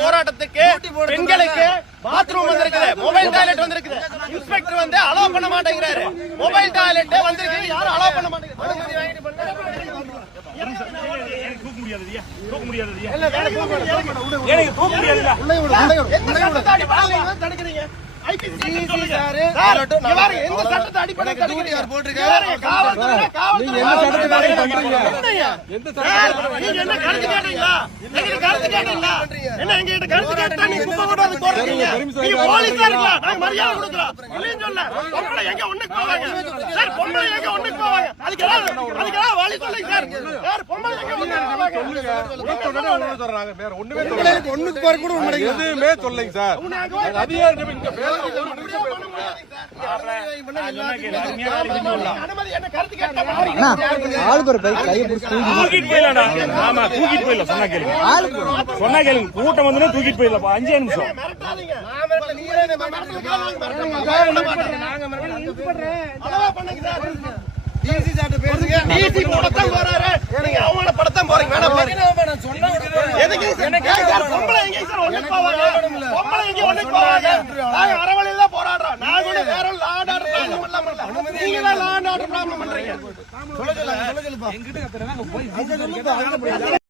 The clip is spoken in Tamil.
போராட்டத்துக்கு பெண்களுக்கு பாத்ரூம் வந்திருக்குது, மொபைல் டாய்லெட் வந்திருக்குது. இன்ஸ்பெக்டர் வந்து அலோ பண்ண மாட்டேங்கிறாரு. மொபைல் டாய்லெட் வந்திருக்கு, யாரும் அலோ பண்ண மாட்டேங்கிறாங்க. தடுக்கிறீங்க கூட்டம் வந்து தூக்கிட்டு போயிடலாம் 5 நிமிஷம். அவமானப்படுத்த போறீங்க. அறவழியில போராடுறோம். நான் கூட வேற நீங்க தான்